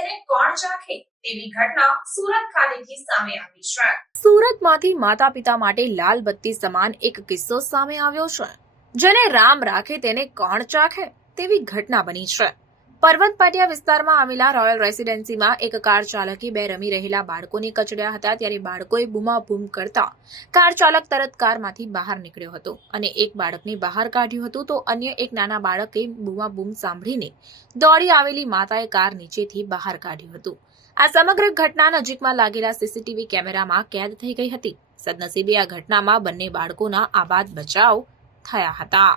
કોણ ચાખે તેવી ઘટના સુરત ખાતેથી સામે આવી છે. સુરતમાંથી માતા પિતા માટે લાલ બત્તી સમાન એક કિસ્સો સામે આવ્યો છે. જેને રામ રાખે તેને કોણ ચાખે તેવી ઘટના બની છે. પર્વત પાટિયા વિસ્તારમાં આવેલા રોયલ રેસિડેન્સીમાં એક કાર ચાલકે બે રમી રહેલા બાળકોને કચડ્યા હતા ત્યારે બાળકોએ બૂમાબૂમ કરતા કાર ચાલક તરત કારમાંથી બહાર નીકળ્યો હતો અને એક બાળકને બહાર કાઢ્યું હતું તો અન્ય એક નાના બાળકે બૂમાબૂમ સાંભળીને દોડી આવેલી માતાએ કાર નીચેથી બહાર કાઢ્યું હતું. આ સમગ્ર ઘટના નજીકમાં લાગેલા સીસીટીવી કેમેરામાં કેદ થઈ ગઈ હતી. સદનસીબે આ ઘટનામાં બંને બાળકોના આબાદ બચાવ થયા હતા.